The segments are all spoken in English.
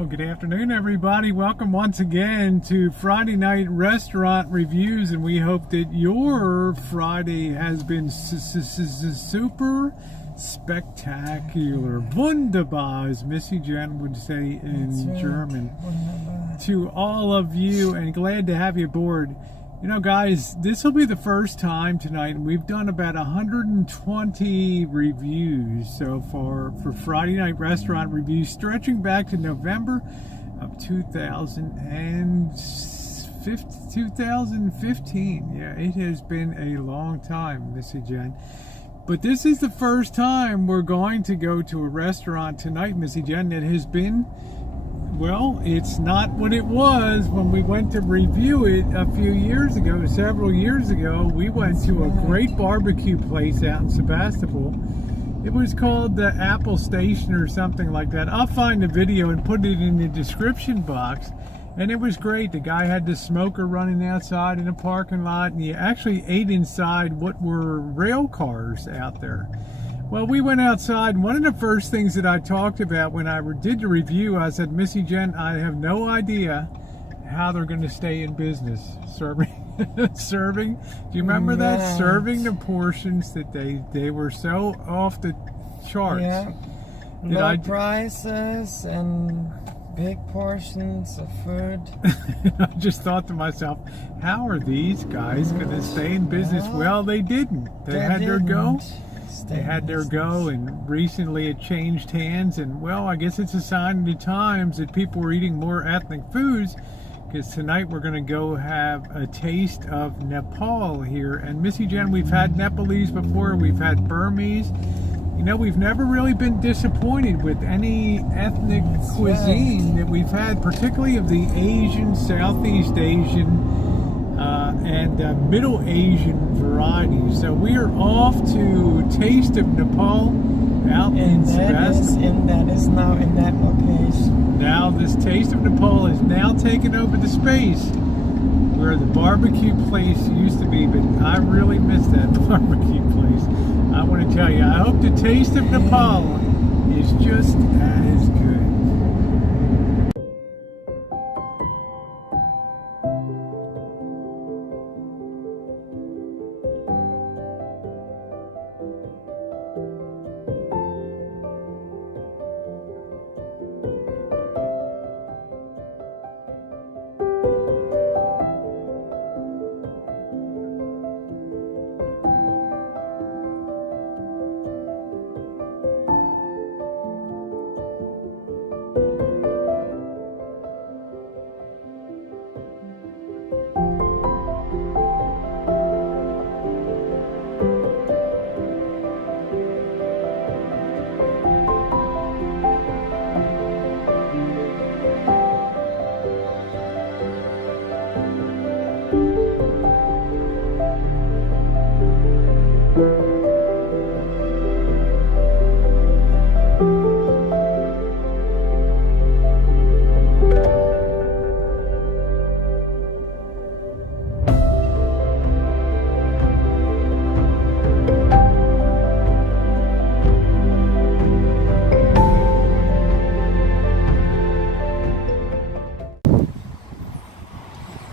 Oh, good afternoon, everybody. Welcome once again to Friday Night Restaurant Reviews, and we hope that your Friday has been super spectacular. Wunderbar, as Missy Jen would say in German. Wunderbar. To all of you, and glad to have you aboard. You know, guys, this will be the first time tonight, and we've done about 120 reviews so far for Friday Night Restaurant Reviews, stretching back to November of 2015. Yeah, it has been a long time, Missy Jen. But this is the first time we're going to go to a restaurant tonight, Missy Jen, that has been, well, it's not what it was when we went to review it a few years ago, several years ago. We went to a great barbecue place out in Sebastopol. It was called the Apple Station or something like that. I'll find the video and put it in the description box. And it was great. The guy had the smoker running outside in the parking lot, and he actually ate inside what were rail cars out there. Well, we went outside, and one of the first things that I talked about when I did the review, I said, Missy Jen, I have no idea how they're going to stay in business serving. Serving. Do you remember that? Serving the portions that they were so off the charts. Yeah. Low prices and big portions of food. I just thought to myself, how are these guys going to stay in business? Well, they didn't. They had their go. They had their go, and recently it changed hands, and well, I guess it's a sign of the times that people are eating more ethnic foods, because tonight we're going to go have a taste of Nepal here. And Missy Jen, we've had Nepalese before, we've had Burmese. You know, we've never really been disappointed with any ethnic cuisine that we've had, particularly of the Asian, Southeast Asian, and Middle Asian varieties. So we are off to Taste of Nepal out in Sebastopol. And that is now in that location. Now this Taste of Nepal is now taking over the space where the barbecue place used to be, but I really miss that barbecue place. I want to tell you, I hope the Taste of Nepal is just as good.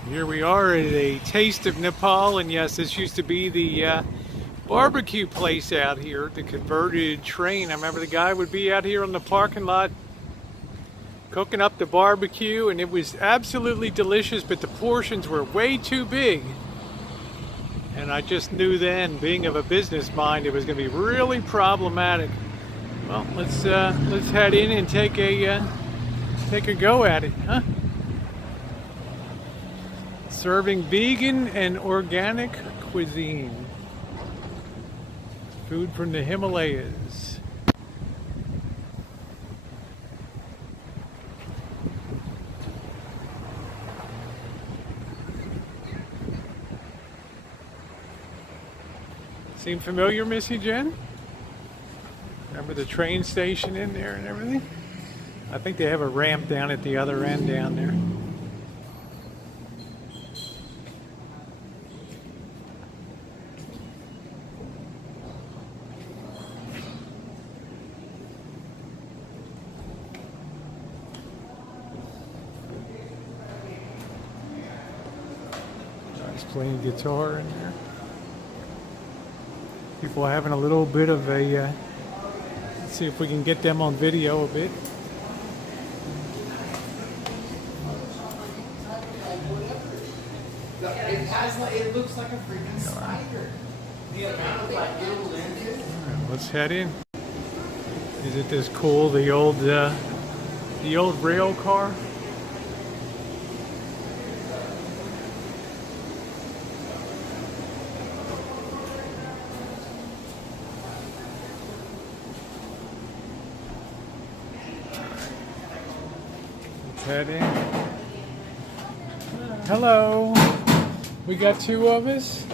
Here we are at a Taste of Nepal, and yes, this used to be the barbecue place out here, the converted train. I remember the guy would be out here on the parking lot cooking up the barbecue, and it was absolutely delicious, but the portions were way too big. And I just knew then, being of a business mind, it was going to be really problematic. Well, let's head in and take a go at it, huh? Serving vegan and organic cuisine. Food from the Himalayas. Seem familiar, Missy Jen? Remember the train station in there and everything? I think they have a ramp down at the other end down there. playing guitar in there. People are having a little bit of a, let's see if we can get them on video a bit. It looks like a freaking spider. The amount of like little lenses. Alright, let's head in. Isn't this cool? The old rail car. Let's head in. Hello. We got two of us.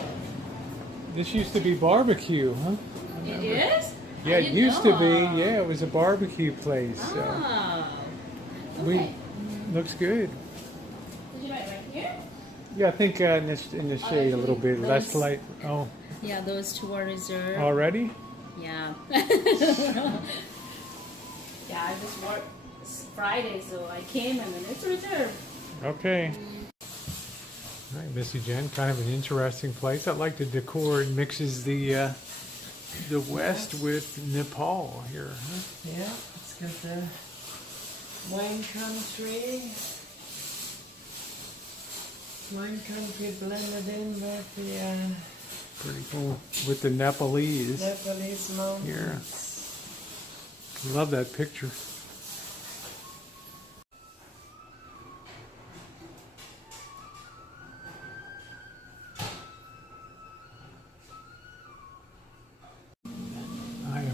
This used to be barbecue, huh? It is? Yeah, it used to be. Yeah, it was a barbecue place. So. Oh. Okay. Looks good. Did you write right here? Yeah, I think in the shade a little bit. Less light. Oh. Yeah, those two are reserved. Already? Yeah. Yeah, I just worked Friday, so I came and then it's reserved. Okay. All right, Missy Jen, kind of an interesting place. I like the decor. It mixes the West with Nepal here. Huh? Yeah, it's got the wine country. Wine country blended in with the Pretty cool. With the Nepalese mountains. here. Love that picture.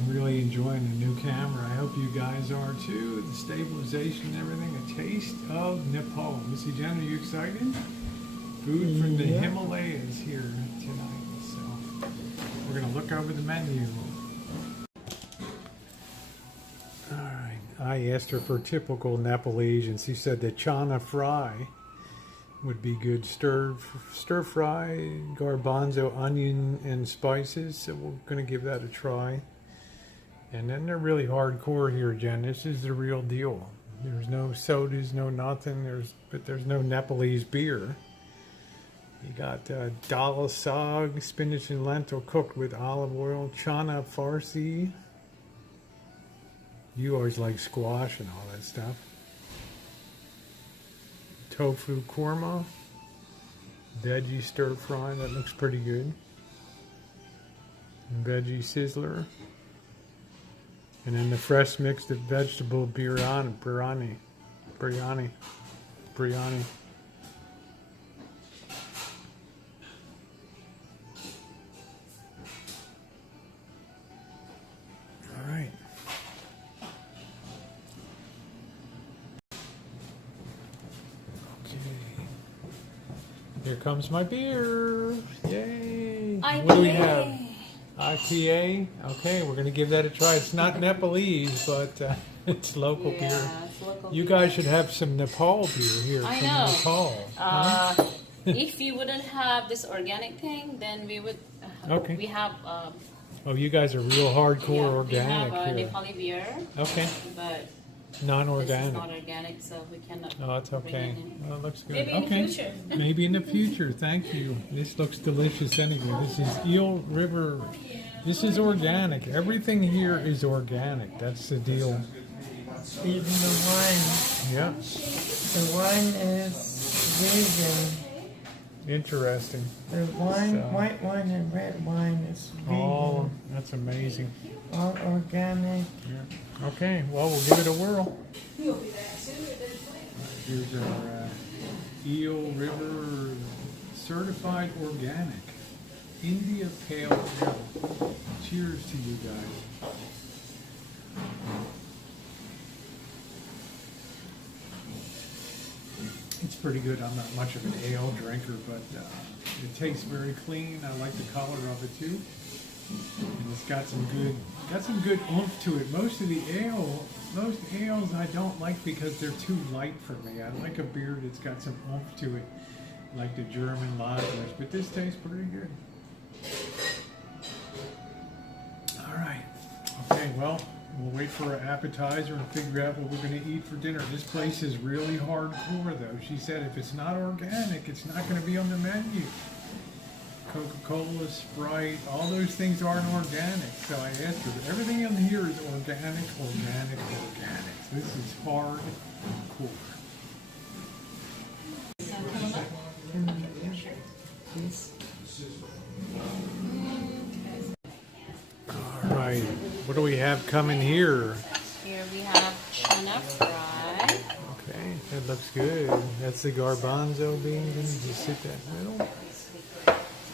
Really enjoying the new camera. I hope you guys are too. The stabilization and everything. A taste of Nepal. Missy Jen, are you excited? Food from the Himalayas here tonight. So we're going to look over the menu. Alright. I asked her for typical Nepalese and she said the chana fry would be good. Stir fry, garbanzo, onion, and spices. So we're going to give that a try. And then they're really hardcore here, Jen. This is the real deal. There's no sodas, no nothing. But there's no Nepalese beer. You got dal sag, spinach and lentil cooked with olive oil, chana farsi. You always like squash and all that stuff. Tofu korma, veggie stir fry. That looks pretty good. Veggie sizzler. And then the fresh mixed vegetable biryani. All right. Okay. Here comes my beer. Yay. What do we have? IPA. Okay, we're going to give that a try. It's not Nepalese, but it's local beer. It's local you beer. guys should have some Nepal beer here I from know. Nepal. If you wouldn't have this organic thing, then we would. Okay. We have. Oh, you guys are real hardcore organic we have here. Nepali beer. Okay. But non-organic. this is not organic, so we cannot. Oh, it's bring okay. it in. Well, it looks good. Maybe in okay. the future. Maybe in the future. Thank you. This looks delicious anyway. This is Eel River. This is organic. Everything here is organic. That's the deal. Even the wine. Yeah. The wine is vegan. Interesting. The wine, white wine and red wine is vegan. Oh, that's amazing. All organic. Yeah. Okay, well, we'll give it a whirl. Here's our Eel River Certified Organic India Pale Ale. Cheers to you guys. It's pretty good. I'm not much of an ale drinker, but it tastes very clean. I like the color of it too, and it's got some good oomph to it. Most ales I don't like because they're too light for me. I like a beer that's got some oomph to it, like the German lagers. But this tastes pretty good. All right. Okay. Well. We'll wait for an appetizer and figure out what we're going to eat for dinner. This place is really hardcore, though. She said if it's not organic, it's not going to be on the menu. Coca-Cola, Sprite, all those things aren't organic. So I asked her, everything in here is organic, organic, organic. This is hardcore. All right, what do we have coming here? Here we have tuna fry. Okay, that looks good. That's the garbanzo beans. And you just sit that middle.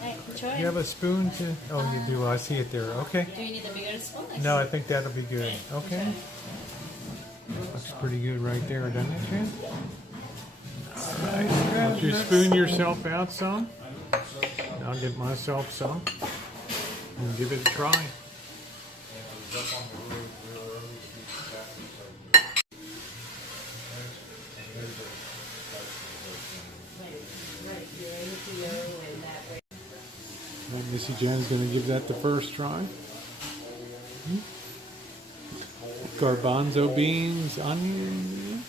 Hey, enjoy. You have a spoon to? Oh, you do. I see it there. Okay. Do you need a bigger spoon? No, I think that'll be good. Okay. Looks pretty good right there, doesn't it, Jen? All right. Why don't you spoon yourself out some? I'll get myself some and give it a try. Well, Missy Jen's going to give that the first try. Garbanzo beans, onions.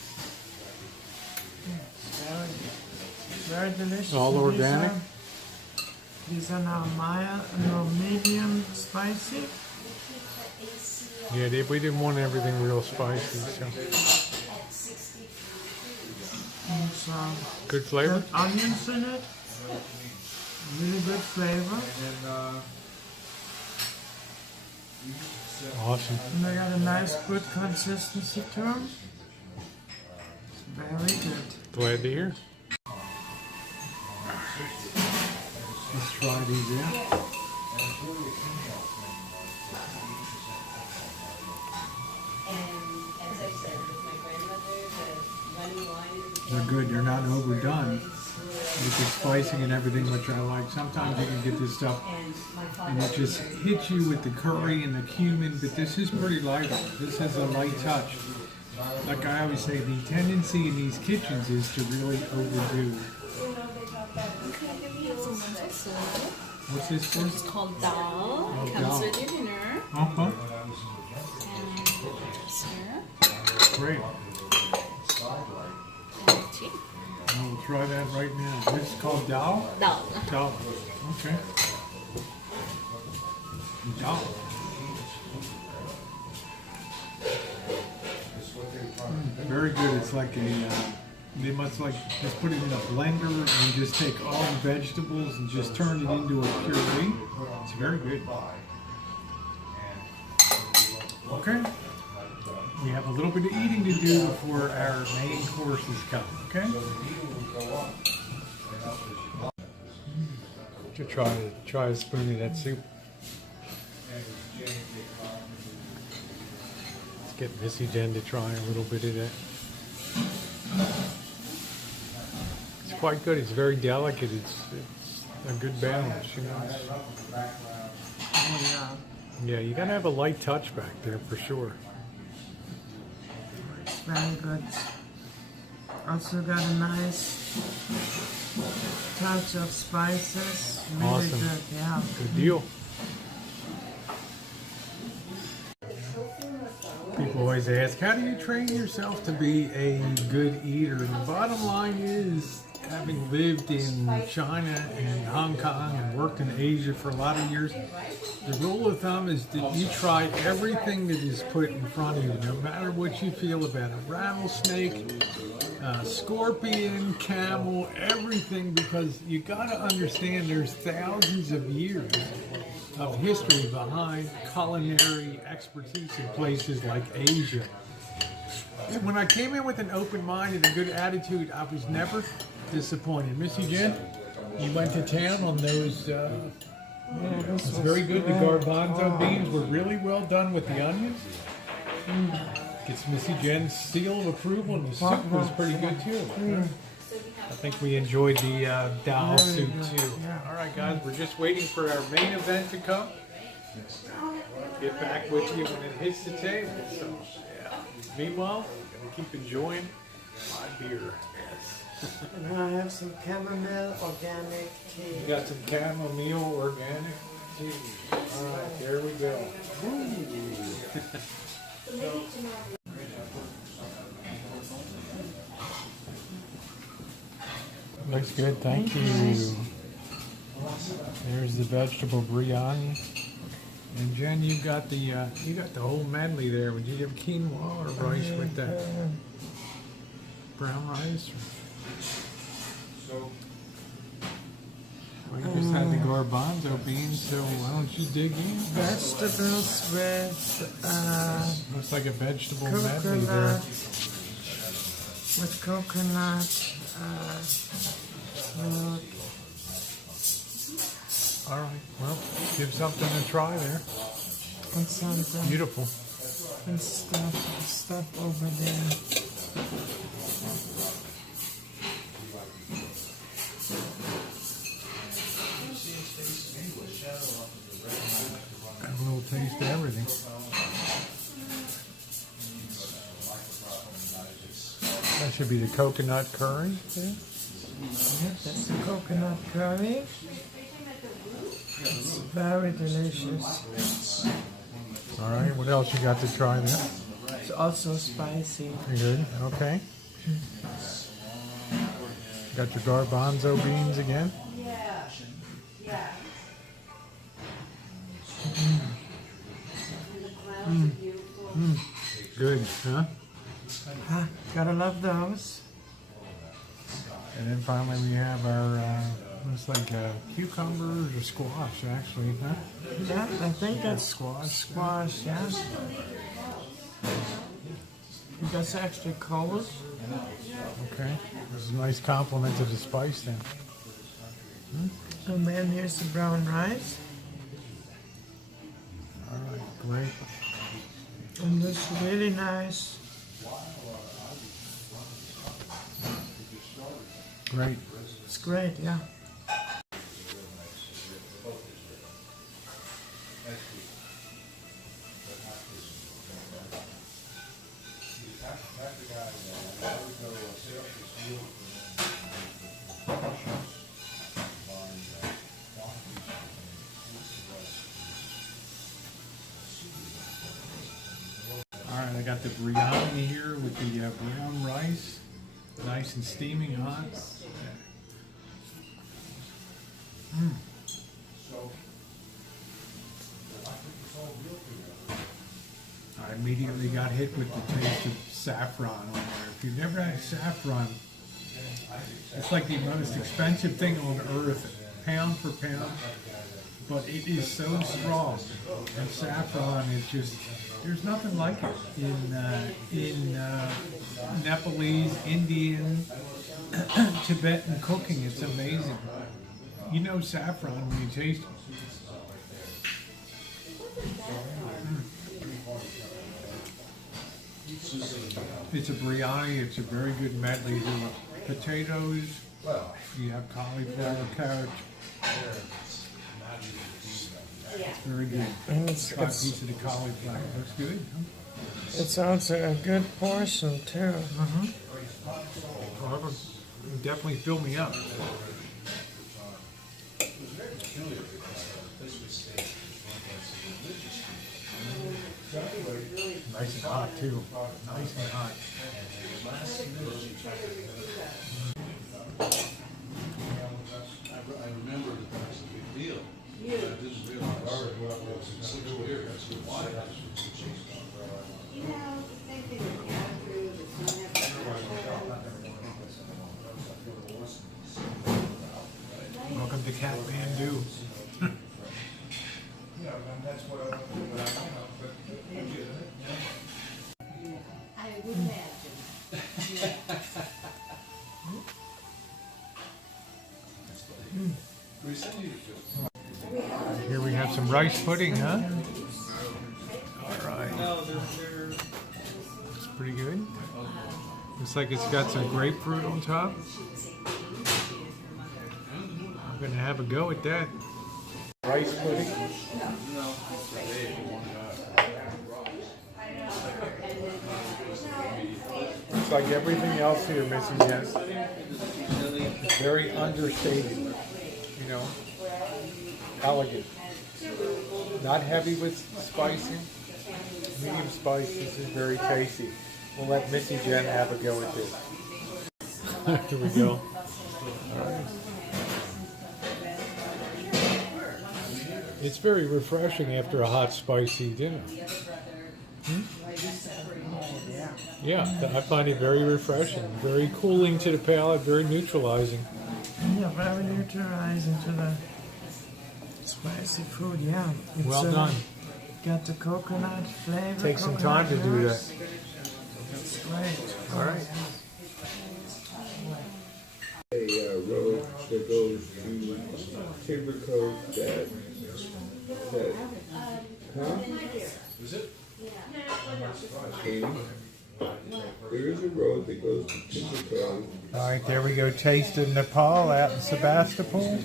Very delicious. All organic. These are now medium spicy. Yeah, we didn't want everything real spicy. So. Good flavor. Good onions in it. Really good flavor. Awesome. And they got a nice, good consistency to them. Very good. Glad to hear. Let's try these out. They're good. They're not overdone with the spicing and everything, which I like. Sometimes you can get this stuff and it just hits you with the curry and the cumin, but this is pretty light. This has a light touch. Like I always say, the tendency in these kitchens is to really overdo. What's this for? It's called dal. Oh, Comes dal. with your dinner. Uh-huh. And Great. and tea. We'll try that right now. This is called dal? Dal. Dal. Okay. Dal. Very good. It's like a, they must like just put it in a blender and just take all the vegetables and just turn it into a puree. It's very good. Okay. We have a little bit of eating to do before our main courses come, okay? To try a spoon of that soup. Let's get Missy Jen to try a little bit of that. It's quite good. It's very delicate. It's a good balance, you know. Oh, yeah. Yeah, you gotta have a light touch back there for sure. It's very good. Also got a nice touch of spices. Really Awesome. good, yeah. Good deal. People always ask, how do you train yourself to be a good eater? And the bottom line is, having lived in China and Hong Kong and worked in Asia for a lot of years, the rule of thumb is that you try everything that is put in front of you, no matter what you feel about a rattlesnake, scorpion, camel, everything, because you got to understand there's thousands of years of history behind culinary expertise in places like Asia. When I came in with an open mind and a good attitude, I was never disappointed. Missy Jen, you went to town on those. It's very good. The garbanzo beans were really well done with the onions. Gets Missy Jen's seal of approval, and the soup was pretty good too. I think we enjoyed the dal soup too. All right, guys, we're just waiting for our main event to come. Get back with you when it hits the table. So, yeah. Meanwhile, I'm gonna keep enjoying my beer. Yes. And I have some chamomile organic tea. You got some chamomile organic tea. All right, there we go. Looks good, thank you. There's the vegetable biryani. And Jen, you got the whole medley there. Would you give quinoa or rice with that? Brown rice? We just had the garbanzo beans, so why don't you dig in? Vegetables with Looks like a vegetable medley there. coconut, with coconut, milk. All right, well, give something a try there. And something Beautiful. and stuff over there. Have a little taste of everything. That should be the coconut curry. Yeah. Yep, that's the coconut curry. It's very delicious. All right, what else you got to try there? It's also spicy. Pretty good. Okay. Got your garbanzo beans again. Good, huh? Ah, gotta love those. And then finally we have our, looks like cucumbers or squash actually, huh? Yeah, I think that's squash, yeah. That's actually cold. Okay. This is a nice compliment to the spice then. And then here's the brown rice. All right, great. And this is really nice. Great. It's great, yeah. All right, I got the biryani here with the brown rice, nice and steaming hot. I immediately got hit with the taste of saffron on there. If you've never had saffron, it's like the most expensive thing on earth, pound for pound. But it is so strong, and saffron is just, there's nothing like it in Nepalese, Indian, Tibetan cooking. It's amazing. You know saffron when you taste it. It's a biryani. It's a very good medley. You have potatoes. You have cauliflower, carrot. Very good. And Try a piece of the cauliflower. Looks good. Huh? it's also a good portion too. However, definitely fill me up. Nice and hot too. Nice and hot. I remember that that was a big deal. I didn't realize it was 6 years. Why? Welcome to Kathmandu. I would imagine. Here we have some rice pudding, huh? All right. Looks pretty good. Looks like it's got some grapefruit on top. I'm gonna have a go at that. Rice pudding. It's like everything else here, Missy. Yes. It's very understated. You know, elegant. Not heavy with spicing. Medium spice. This is very tasty. We'll let Missy Jen have a go at this. Here we go. It's very refreshing after a hot, spicy dinner. Yeah, I find it very refreshing, very cooling to the palate, very neutralizing. Yeah, very neutralizing to the spicy food. Yeah, it's, Well done. Got the coconut flavor. Take some time to do that. That's great. All right. A road that goes to Timber Cove that huh? Is it? Katie? There is a road that goes to Timber Cove. All right, there we go. Taste of Nepal out in Sebastopol.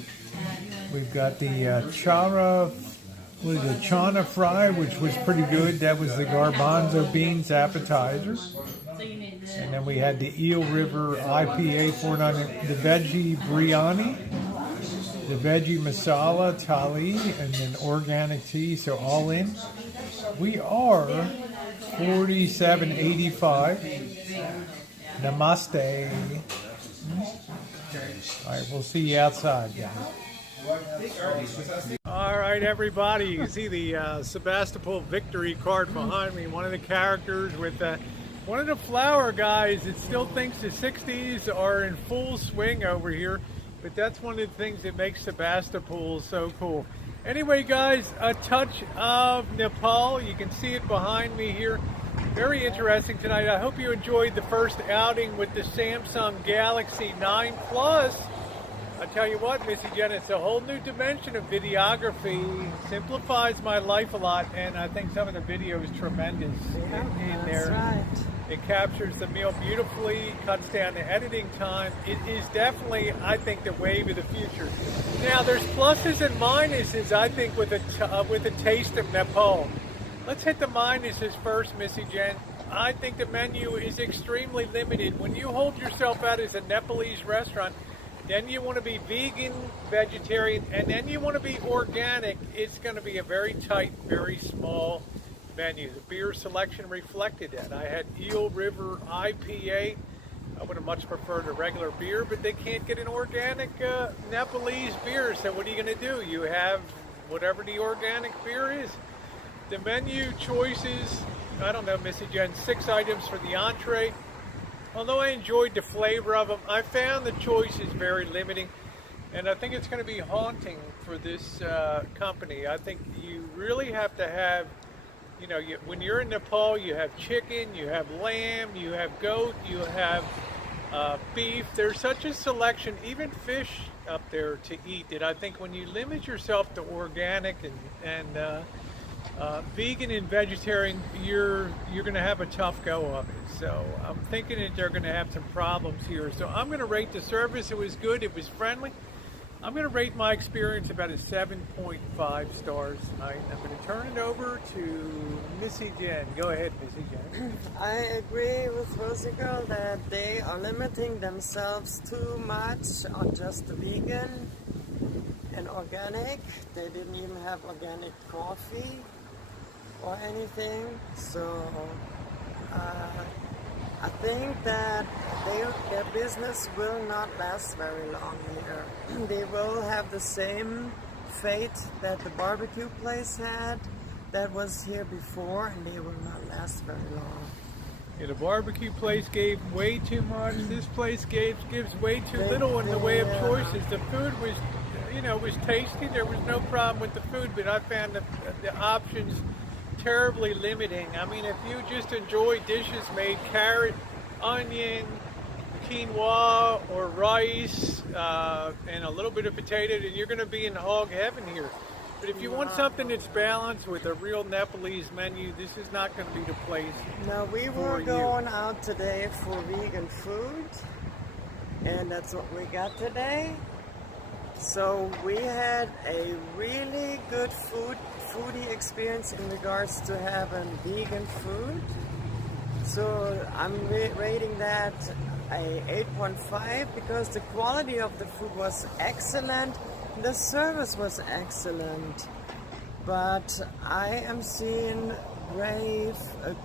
We've got the chana fry, which was pretty good. That was the garbanzo beans appetizer. And then we had the Eel River IPA 490, the veggie biryani, the veggie masala thali, and then organic tea. So all in, we are $47.85. Namaste. All right, we'll see you outside, guys. All right, everybody. You see the Sebastopol victory card behind me. One of the characters with one of the flower guys that still thinks the 60s are in full swing over here. But that's one of the things that makes Sebastopol so cool. Anyway, guys, a touch of Nepal. You can see it behind me here. Very interesting tonight. I hope you enjoyed the first outing with the Samsung Galaxy 9 Plus. I tell you what, Missy Jen, it's a whole new dimension of videography. Simplifies my life a lot, and I think some of the video is tremendous in there. Right. It captures the meal beautifully, cuts down the editing time. It is definitely, I think, the wave of the future. Now, there's pluses and minuses, I think, with a taste of Nepal. Let's hit the minuses first, Missy Jen. I think the menu is extremely limited. When you hold yourself out as a Nepalese restaurant, then you want to be vegan, vegetarian, and then you want to be organic. It's going to be a very tight, very small menu. The beer selection reflected that. I had Eel River IPA. I would have much preferred a regular beer, but they can't get an organic Nepalese beer. So what are you going to do? You have whatever the organic beer is. The menu choices, I don't know, Missy Jen, 6 items for the entree. Although I enjoyed the flavor of them, I found the choices very limiting, and I think it's going to be haunting for this company. I think you really have to have, when you're in Nepal, you have chicken, you have lamb, you have goat, you have beef. There's such a selection, even fish up there to eat, that I think when you limit yourself to organic and vegan and vegetarian, you're going to have a tough go of it. So I'm thinking that they're going to have some problems here. So I'm going to rate the service. It was good. It was friendly. I'm going to rate my experience about a 7.5 stars tonight. I'm going to turn it over to Missy Jen. Go ahead, Missy Jen. I agree with Rosie Girl that they are limiting themselves too much on just the vegan and organic. They didn't even have organic coffee or anything. So I think that their business will not last very long here. They will have the same fate that the barbecue place had that was here before, and they will not last very long. Yeah, the barbecue place gave way too much. This place gives way too little in the way of choices. The food was, was tasty. There was no problem with the food, but I found the options terribly limiting. I mean, if you just enjoy dishes made carrot, onion, quinoa, or rice, and a little bit of potato, then you're going to be in hog heaven here. But if you want something that's balanced with a real Nepalese menu, this is not going to be the place. Now, we were going out today for vegan food, and that's what we got today. So we had a really good foodie experience in regards to having vegan food. So I'm rating that a 8.5 because the quality of the food was excellent, the service was excellent. But I am seeing a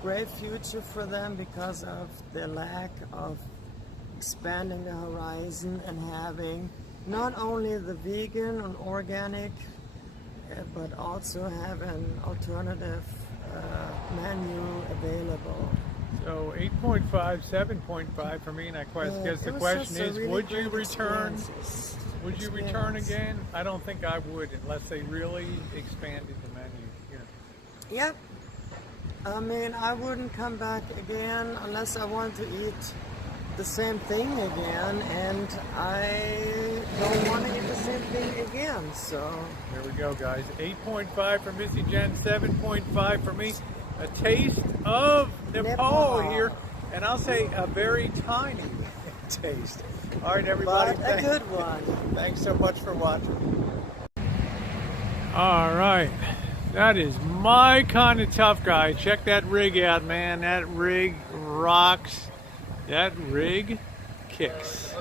great future for them because of the lack of expanding the horizon and having not only the vegan and organic but also have an alternative menu available. So 8.5, 7.5 for me, and I guess the It was question just a is, really would you great return? experience. Would you return again? I don't think I would, unless they really expanded the menu. Yeah. Yep. I mean, I wouldn't come back again unless I want to eat the same thing again, and I don't want to eat the same thing again, so. There we go, guys. 8.5 for Missy Jen, 7.5 for me. A taste of Nepal here, and I'll say a very tiny taste. All right, everybody. But a good one. Thanks so much for watching. All right. That is my kind of tough guy. Check that rig out, man. That rig rocks. That rig kicks.